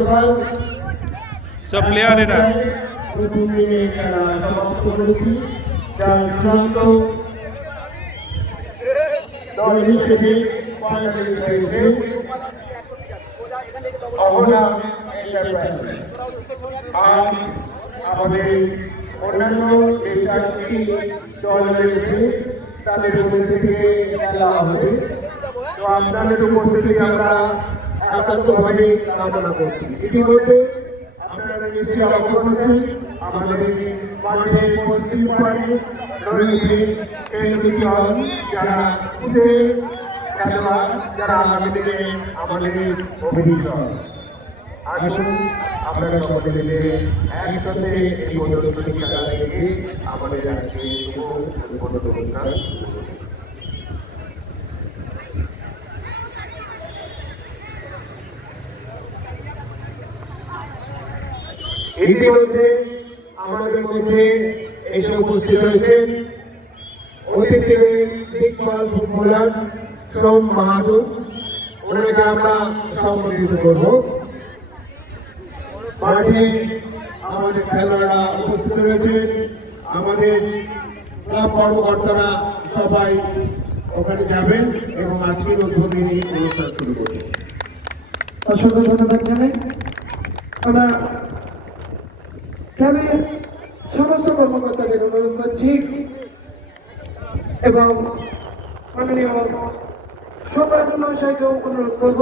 ধন্যবাদ। সব প্লেয়ারেরা প্রথম দিনে খেলা সমাপ্ত করেছি, যার চূড়ান্ত দল হিসেবে ফাইনালিস্ট হয়েছে অহনা এন্টারপ্রাইজ। আজ আমাদের অন্যান্য যে চারটি দল রয়েছে তাদের মধ্যে থেকে খেলা হবে। তো আপনাদের উপস্থিতি আমরা একান্তভাবে কামনা করছি। ইতিমধ্যে আপনারা নিশ্চয়ই লক্ষ্য করছেন আমাদের মাঠের পশ্চিম পাড়ে রয়েছে এই দুটি দল, যারা খুদে খেলোয়াড়, যারা আগামী দিনে আমাদের ভবিষ্যৎ। আসুন আপনারা সকলে মিলে একসাথে এই পদক্ষেপ খেলা দেখে আমাদের আজকে অনুষ্ঠান। ইতিমধ্যে আমাদের মধ্যে এসে উপস্থিত হয়েছেন অতীতের দিকপাল ফুটবলার সোম বাহাদুর। ওনাকে আমরা সম্বোধিত করব। মাঠে আমাদের খেলোয়াড়রা উপস্থিত রয়েছেন, আমাদের ক্লাব কর্মকর্তারা সবাই ওখানে যাবেন এবং আজকের উদ্বোধনী অনুষ্ঠান শুরু করবেন। অসংখ্য ধন্যবাদ জানাই। আমরা ক্লাবের সমস্ত কর্মকর্তাদের অনুরোধ করছি এবং মাননীয় সৌভাগ্য মহাশয়কে অনুরোধ করব